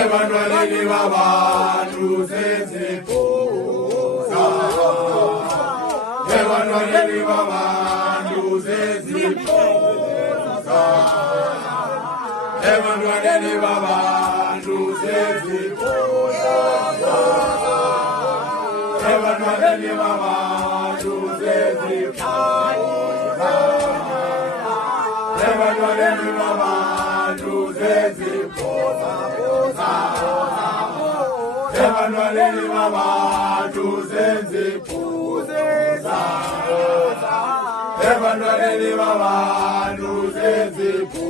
ebantwaneni babantu sesiphuza, ebantwaneni babantu sesiphuza, ebantwaneni babantu sesiphuza, ebantwaneni babantu sesiphuza, ebantwaneni babantu sesiphuza, ebantwaneni babantu sesiphuza, ebantwaneni babantu sesiphuza.